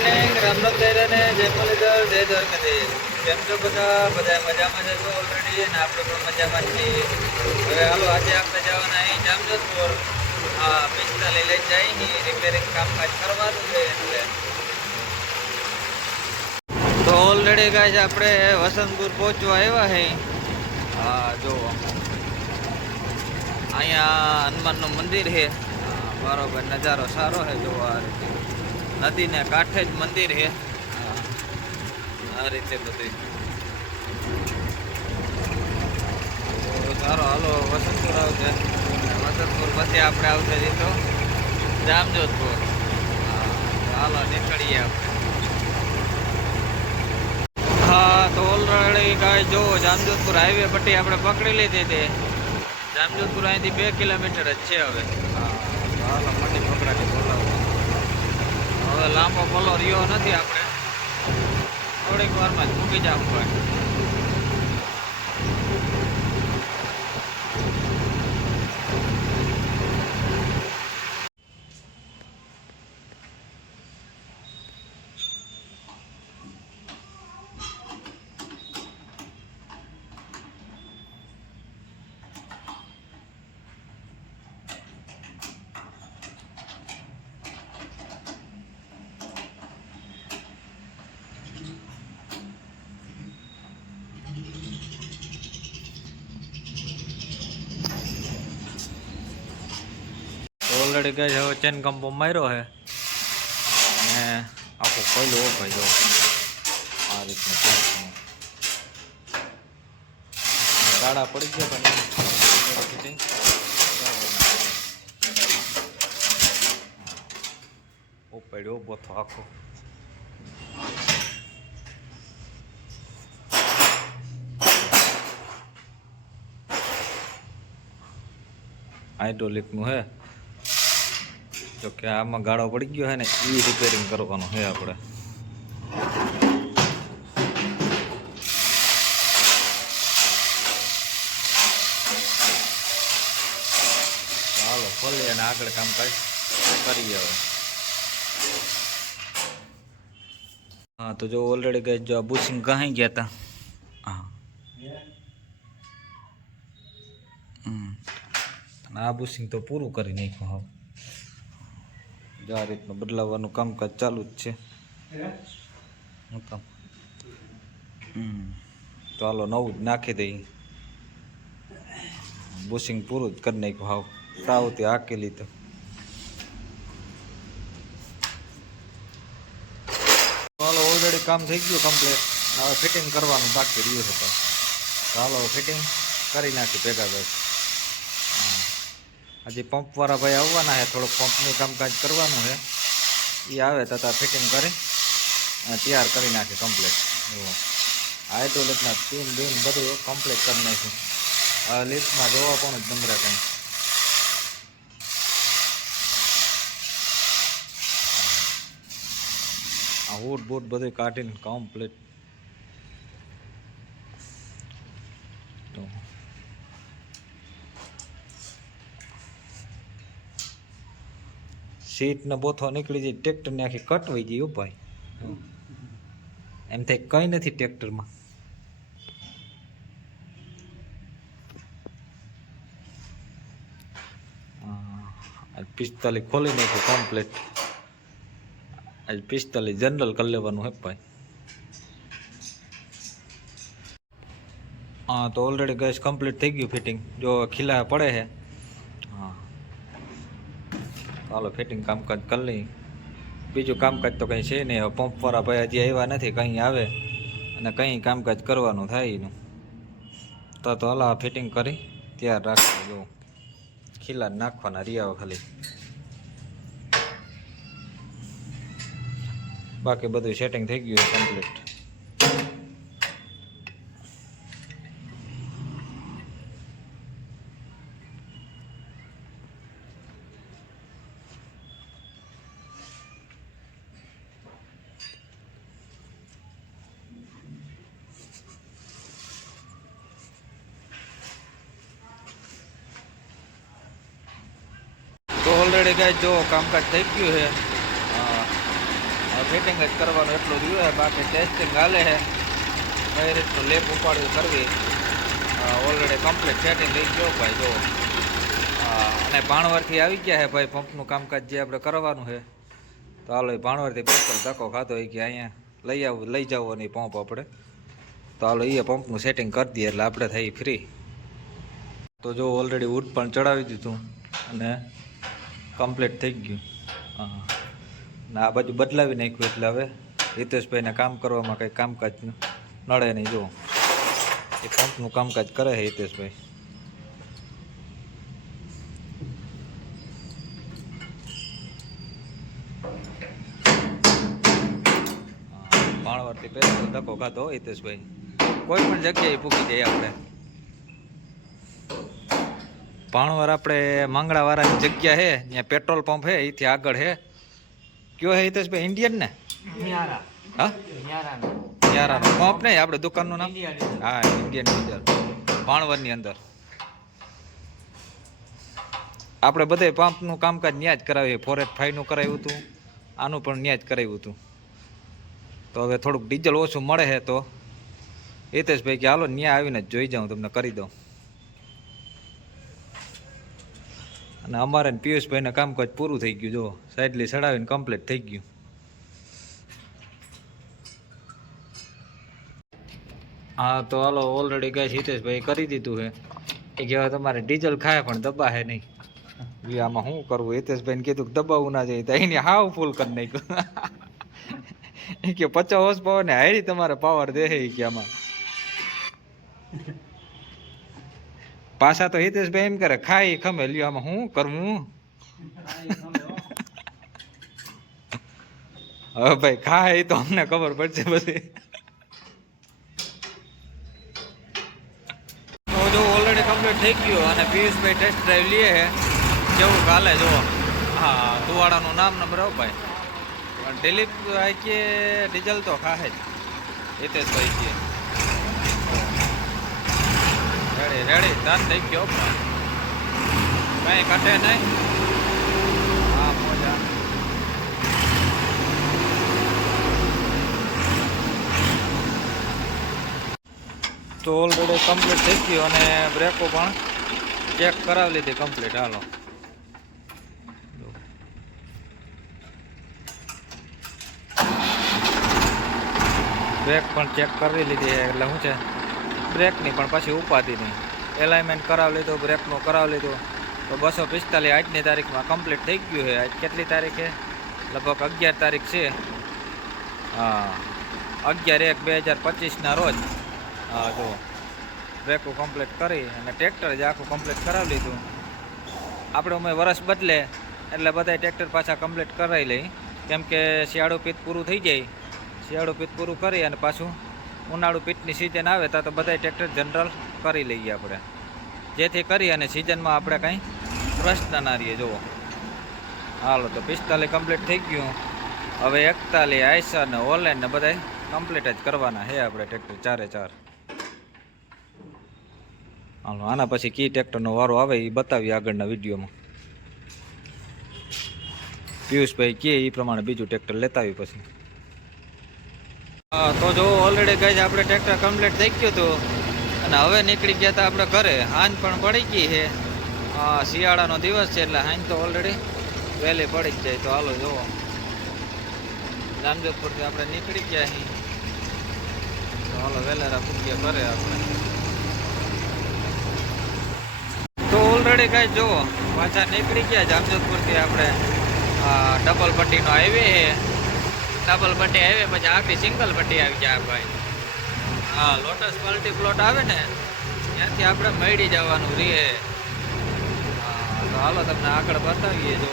Morning Ramnath દાયરાને જય મુરલીધર જય દ્વારકાધીશ. કેમ છો બધા મજામાં જશો ઓલરેડી અને આપણે પણ મજામાં છીએ. હવે હાલો આજે આપણે જવાના અહીં જામજોધપુર. હા, પિસ્તાલીસ લઈ જાય ને રિપેરિંગ કામકાજ કરવાનું છે એટલે. તો ઓલરેડી ગાઈસ આપણે વસંતપુર પહોંચવા આવ્યા છે. હા જો અહીંયા હનુમાનનું મંદિર છે. બરોબર નજારો સારો છે જોવા. આ રીતે નદીને કાંઠે જ મંદિર છે. આ રીતે બધું સારો. હાલો વસંતપુર આવશે. વસંતપુર પછી આપણે આવશે તો જામજોધપુર. હાલો નીકળીએ આપણે. હા તો ઓલરેડી ગાય જો જામજોધપુર હાઈવે પટ્ટી આપણે પકડી લીધી હતી. જામજોધપુર અહીંથી 2 કિલોમીટર જ છે હવે. હા હાલો મંડી પકડાની બોલાવો. હવે લાંબો પલ્લો રહ્યો નથી. આપણે થોડીક વારમાં જ મૂકી જવું પડે. ઓલરેડી ગઈ હવે ચેન કંપો માર્યો છે અને આખું ખોલ્યું. હો ભાઈ જો આ રીતનું ગાળા પડી ગયા પણ ફિટિંગ પડ્યો બોથો આખો. હાઇડ્રોલિકનું હે જો કે આમાં ગાળો પડી ગયો હે ને એ રિપેરિંગ કરવાનું છે આપણે. હાલો ખોલી અને આગળ કામકાજ કરીએ હવે. હા તો જો ઓલરેડી ગઈ જો આ બુશિંગ કહાઈ ગયા હતા. હા આ બુશિંગ તો પૂરું કરી નાખ્યું. હવે જો આ રીતનું બદલાવવાનું કામકાજ ચાલુ જ છે. તો હાલો નવું જ નાખી દઈએ. બુશિંગ પૂરું જ કરી નાખ્યું. હાવ સાવથી હાકી લીધું. હાલો ઓલરેડી કામ થઈ ગયું કમ્પ્લીટ. હવે ફિટિંગ કરવાનું બાકી રહ્યું છે. હાલો ફિટિંગ કરી નાખી ભેગા ભેગ. હજી પંપવાળા ભાઈ આવવાના છે. થોડુંક પંપનું કામકાજ કરવાનું છે. એ આવે તથા ફિટિંગ કરી અને તૈયાર કરી નાખે કમ્પ્લીટ. હાઇડ્રોલિકના પિન બીન બધું કમ્પ્લીટ કરી નાખ્યું. હવે લિફ્ટમાં જોવા પણ જ નંબરે કંઈ. આ વૂડ બૂટ બધું કાઢીને કમ્પ્લીટ. તો સીટ ને બોથો નીકળી જાય. ટ્રેક્ટરની આખી કટવાઈ ગઈ. ભાઈ એમ થાય કંઈ નથી ટ્રેક્ટરમાં. 45 ખોલી નાખ્યું કમ્પ્લીટ. આજ 45 જનરલ કરી લેવાનું હે ભાઈ. હા તો ઓલરેડી ગેસ કમ્પ્લીટ થઈ ગયું ફિટિંગ. જો ખીલા પડે છે. હા ચાલો ફિટિંગ કામકાજ કરી લઈ. બીજું કામકાજ તો કંઈ છે નહીં. હવે પંપવાળા ભાઈ હજી આવ્યા નથી. કંઈ આવે અને કંઈ કામકાજ કરવાનું થાય એનું તો હાલ ફિટિંગ કરી તૈયાર રાખવું. જો ખીલા નાખવાના રિયાઓ ખાલી. બાકી બધું સેટિંગ થઈ ગયું કમ્પ્લીટ. તો ઓલરેડી ગાય જો કામકાજ થઈ ગયું છે. ફિટિંગ જ કરવાનું એટલું રહ્યું છે, બાકી ટેસ્ટિંગ હાલે છે કઈ રીતનું લેપ ઉપાડવી કરવી ઓલરેડી કમ્પ્લીટ સેટિંગ થઈ ગયો ભાઈ જો. અને ભાણવરથી આવી ગયા છે ભાઈ પંપનું કામકાજ જે આપણે કરવાનું છે. તો હાલો એ ભાણવરથી પિસ્તોલ ધક્કો ખાતો હોય કે અહીંયા લઈ જવો નહીં પંપ આપણે. તો હાલો એ પંપનું સેટિંગ કરી દઈએ એટલે આપણે થઈ ફ્રી. તો જો ઓલરેડી વુડ પણ ચડાવી દીધું અને કમ્પ્લીટ થઈ ગયું. હા ને આ બાજુ બદલાવી નાખ્યું એટલે હવે હિતેશભાઈને કામ કરવામાં કંઈ કામકાજ નડે નહીં. જો એ પંપનું કામકાજ કરે છે હિતેશભાઈ. ભાણવરથી પેલો ધક્કો ખાતો હિતેશભાઈ કોઈ પણ જગ્યાએ પૂકી જઈએ આપણે. ભાણવર આપણે માંગણાવાળાની જગ્યા છે ત્યાં પેટ્રોલ પંપ છે એથી આગળ છે. કયો છે હિતેશભાઈ? ઇન્ડિયન ને? હા યારાનો પંપ નહીં આપણે દુકાનનું નામ? હા ઇન્ડિયન ડીઝલ ભાણવરની અંદર. આપણે બધે પંપનું કામકાજ ત્યાં જ કરાવીએ. 485નું કરાવ્યું હતું, આનું પણ ત્યાં જ કરાવ્યું હતું. તો હવે થોડુંક ડીઝલ ઓછું મળે છે તો હિતેશભાઈ કે હાલો ત્યાં આવીને જ જોઈ જાઉં તમને કરી દઉં. અને અમારે પિયુષભાઈને કામકાજ પૂરું થઈ ગયું. જો સાઈડલી ચડાવીને કમ્પ્લીટ થઈ ગયું. હા તો હાલો ઓલરેડી ગાઈસ હિતેશભાઈ કરી દીધું છે. એ કહેવાય તમારે ડીઝલ ખાય પણ દબાહે નહીં. આમાં શું કરવું? હિતેશભાઈને કીધું કે દબાવવું ના જાય તો એને હાવ ફૂલ કરી નાખ્યું. એ કે 50 હોર્સ પાવર ને હારી તમારે પાવર દે એ કે આમાં. પાછા તો હિતેશભાઈ એમ કરે ખાઈ ખમે લ્યો આમાં શું કરવું? હવે ભાઈ ખાય તો અમને ખબર પડશે બધી. તો જો ઓલરેડી કમ્પ્લીટ થઈ ગયું અને પિયુષભાઈ ટેસ્ટ ડ્રાઈવ લે છે કેવું કાલે જો. હા તુવાડાનું નામ નંબર ભાઈ પણ દિલીપ આ કે ડીઝલ તો ખાહે જ હિતેશભાઈ કે રેડી રેડી તાર થઈ ગયો પણ કઈ કટે નહીં. હા મજા. તો ઓલરેડી કમ્પ્લીટ થઈ ગયું અને બ્રેકો પણ ચેક કરાવી લીધી કમ્પ્લીટ. હાલો બ્રેક પણ ચેક કરી લીધી એટલે શું છે બ્રેકની પણ પછી ઉપાધિ નહીં. એલાઇનમેન્ટ કરાવી લીધું, બ્રેકનું કરાવી લીધું. તો 245 આજની તારીખમાં કમ્પ્લીટ થઈ ગયું છે. આજ કેટલી તારીખે? લગભગ 11 તારીખ છે. હા 11/1/2025ના રોજ. હા જો બ્રેકું કમ્પ્લીટ કરી અને ટ્રેક્ટર જ આખું કમ્પ્લીટ કરાવી લીધું. આપણે અમે વરસ બદલે એટલે બધા ટ્રેક્ટર પાછા કમ્પ્લીટ કરાવી લઈ. કેમ કે શિયાળુ પિત્ત પૂરું થઈ જાય. શિયાળુ પિત્ત પૂરું કરી અને પાછું ઉનાળુ પિત્તની સિઝન આવે તો બધા ટ્રેક્ટર જનરલ કરી લઈએ આપણે, જેથી કરી અને સિઝનમાં આપણે કંઈ પ્રશ્ન ના રહીએ. જુઓ હાલો તો 45 કમ્પ્લીટ થઈ ગયું. હવે 41 આઈસર ને ઓલેન્ડ ને બધા કમ્પ્લીટ જ કરવાના છે આપણે ટ્રેક્ટર ચારે ચાર. હાલો આના પછી કી ટ્રેક્ટરનો વારો આવે એ બતાવીએ આગળના વિડીયોમાં. પિયુષભાઈ કે એ પ્રમાણે બીજું ટ્રેક્ટર લેતા આવી પછી. તો જો ઓલરેડી ગઈ આપણે ટ્રેક્ટર કમ્પ્લીટ થઈ ગયું હતું અને હવે નીકળી ગયા હતા આપણે ઘરે. હાંજ પણ પડી ગઈ છે. શિયાળાનો દિવસ છે એટલે હાંજ તો ઓલરેડી વહેલી પડી જ જાય. તો હાલો જુઓ જામજોધપુરથી આપણે નીકળી ગયા અહીં. તો હાલો વહેલા પૂગ્યા ઘરે આપણે. તો ઓલરેડી કઈ જુઓ પાછા નીકળી ગયા જામજોધપુરથી આપણે. ડબલ પટ્ટીનો હાઈવે છે. ડબલ પટ્ટી હાઈવે પછી આખી સિંગલ પટ્ટી આવી જાય ભાઈ. હા લોટસ મલ્ટી પ્લોટ આવે ને ત્યાંથી આપણે મળી જવાનું રે. હા તો હાલો તમને આગળ બતાવીએ. જો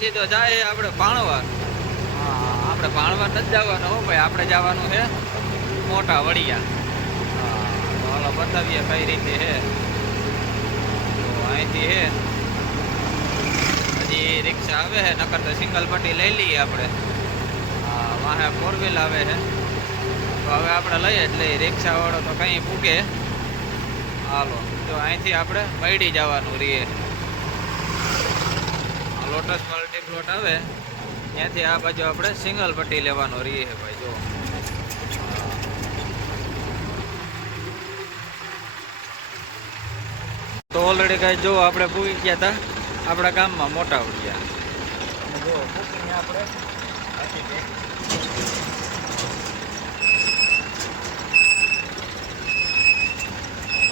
સીધો જાય આપણે ભાણવાર. હા આપણે ભાણવાર નથી જવાનું હો ભાઈ, આપણે જવાનું છે મોટા વડિયા. હા તો હાલો બતાવીએ કઈ રીતે છે. અહીંથી હે હજી રિક્ષા આવે છે, નકર તો સિંગલ પટ્ટી લઈ લઈએ આપણે. હા વાહે 4 વ્હીલ આવે છે તો હવે આપણે લઈએ એટલે રિક્ષાવાળો તો કંઈ પૂગે. હાલો તો અહીંથી આપણે મળી જવાનું રહીએ. લોટસ મલ્ટી પ્લોટ આવે ત્યાંથી આ બાજુ આપણે સિંગલ પટ્ટી લેવાનો રહીએ છે ભાઈ જો. તો ઓલરેડી કાંઈ જો આપણે પૂગી ગયા હતા આપણા ગામમાં મોટા ઉડિયા. જો પૂગીને આપણે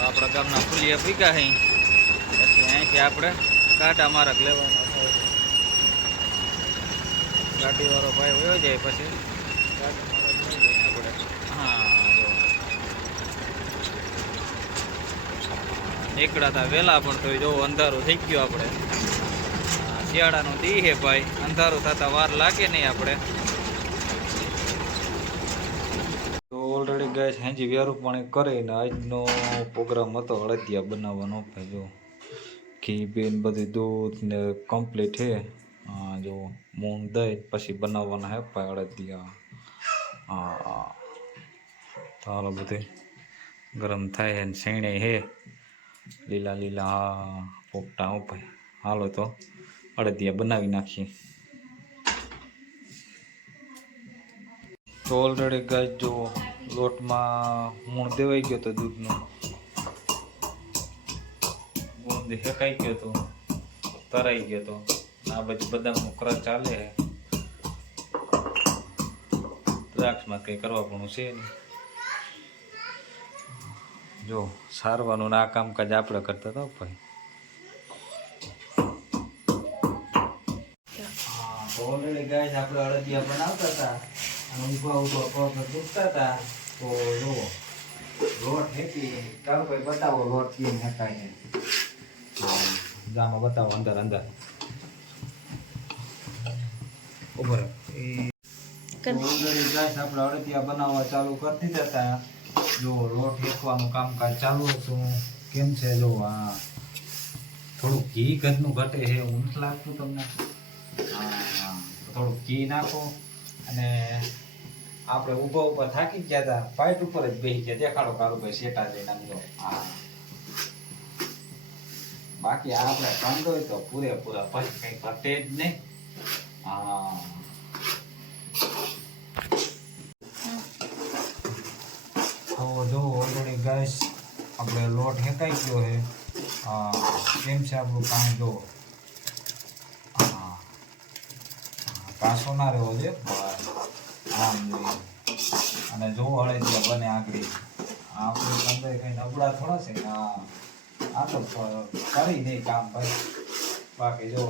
આપણા ગામના ફૂલિયા ભીગા હઈ પછી અહીંથી આપણે કાંટા મારક લેવાનો થાય. ગાડીવાળો ભાઈ વયો જાય પછી આપણે હા જો નીકળાતા વહેલા પણ તો જો અંધારું થઈ ગયું. આપણે શિયાળાનું દી હે ભાઈ, અંધારું થતા વાર લાગે નહીં આપણે. તો ઓલરેડી ગેસ હેંજી વ્યારું પાણી કરીને આજનો પ્રોગ્રામ હતો અળદિયા બનાવવાનો ભાઈ. જો ઘી બેન બધું દૂધ ને કમ્પ્લીટ છે. જો મૂંગ દહીં પછી બનાવવાના હે ભાઈ અળદિયા. હા તો હાલો બધું ગરમ થાય ને શેણે હે લીલા લીલા હા પોપટા હો ભાઈ. હાલો તો અળદિયા બનાવી નાખીએ. તો ઓલરેડી ગાય જો લોટમાં મૂણ દેવાઈ ગયો હતો દૂધનો. ગુંદ હેકાઈ ગયો હતો, તરાઈ ગયો હતો. આ બાજુ બદામનો ક્રચ ચાલે છે. દ્રાક્ષમાં કંઈ કરવા પણ છે નહીં. જો સારવાનું આ કામકાજ આપણે કરતા હતા ભાઈ. હા તો ઓલરેડી ગાય આપણે અળદિયા બનાવતા હતા અને ઊભા ઊભા પગ દુખતા હતા. તો જો લોટ હેકી ચાલો ભાઈ બતાવો લોટ કેમ હેકાય છે. જામાં બતાવો અંદર અંદર ઉપર. ઓલરેડી ગાય આપણે અળદિયા બનાવવા ચાલુ કરી દીધા હતા. જો લોટ હેકવાનું કામકાજ ચાલુ હતું. કેમ છે જો આ થોડું ઘી ગદનું ઘટે છે એવું નથી લાગતું તમને? હા થોડું ઘી નાખો. અને આપણે ઊભા ઊભા થાકી ગયા હતા, પાઇટ ઉપર જ બેસી ગયા. દેખાડો કાળું ભાઈ શેટા જઈને આમ. હા બાકી આપણે કંદો હોય તો પૂરેપૂરા પછી કંઈ ઘટે જ નહીં. હા જો ઓલરેડી ગેસ આપણે લોટ હેકાઈ ગયો છે. કેમ છે આપણું કામ જો કાસો ના રહેવો છે આમ જોઈએ. અને જો અળદિયા બને આગળ આપણે અંદર કંઈ નબળા થોડા છે. આ તો કરી નહીં કામ ભાઈ. બાકી જો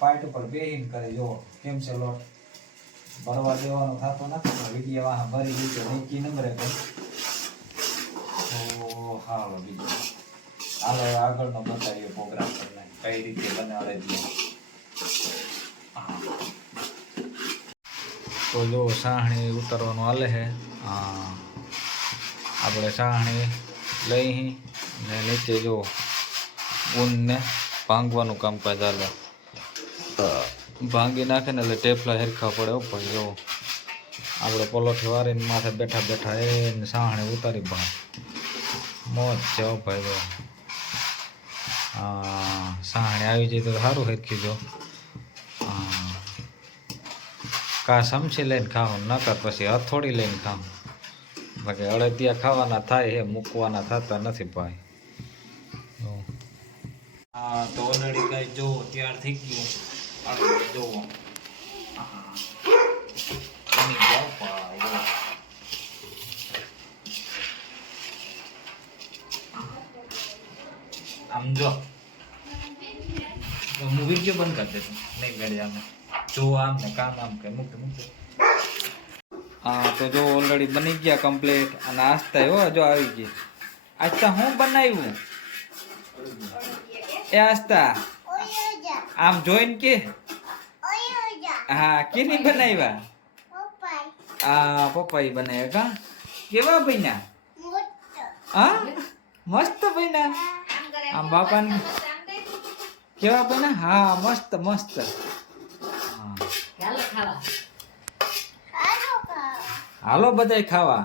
પાઇટ ઉપર બેહીને કરે. જો કેમ છે લોટ ભરવા દેવાનો થતો નથી. વિડીયો વાહ ભરી દીધો નીકી નંબરે ભાઈ. હાલો બીજું હાલો આગળનો બતાવીએ પ્રોગ્રામ કરીને કઈ રીતે બને અળદિયા. તો જો સાહણી ઉતારવાનું હાલે છે. આપણે સાહણી લઈ ને નીચે જો ઊનને ભાંગવાનું કામકાજ હાલે. ભાંગી નાખે ને એટલે ટેફલા હેરખા પડે ઉપર. જો આપણે પલોઠી વારીને માથે બેઠા બેઠા એને સાહણી ઉતારી ભાઈ મોજ છે ભાઈ. જો સાહણી આવી જાય તો સારું હેરખી. જો કા સમસી લઈને ખાવું નકર પછી હથોડી લઈને ખાવું. બાકી અળદિયા ખાવાના થાય એ મૂકવાના થતા નથી ભાઈ. હા તો ઓલરેડી કઈ જો તૈયાર થઈ ગયું. જો આમ જો હું વિડીયો બંધ કરી દેતો નહીં મેળે આમ જો આમ ને કામ આમ કે મૂકતો મૂકતો. હા તો જો ઓલરેડી બની ગયા કમ્પ્લીટ. અને આસ્તા હો જો આવી ગઈ. આસ્તા હું બનાવ્યું એ આસ્તા આમ જોઈને કે હા કેની બનાવ્યા? હા પપ્પાઈ બનાવ્યા. કા કેવા બન્યા? હા મસ્ત બન્યા. આમ બાપાને કેવા બન્યા? હા મસ્ત મસ્ત. હાલો બધાય ખાવા.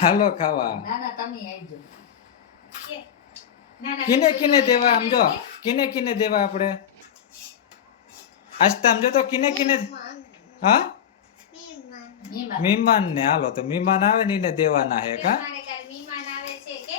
હાલો ખાવા. કિને કિને દેવા આમ જો કિને કિને દેવા આપણે આજ તો સમજો તો કિને કિને હા મહેમાન ને હાલો તો મહેમાન આવે ને એને દેવાના હે કા મહેમાન આવે છે કે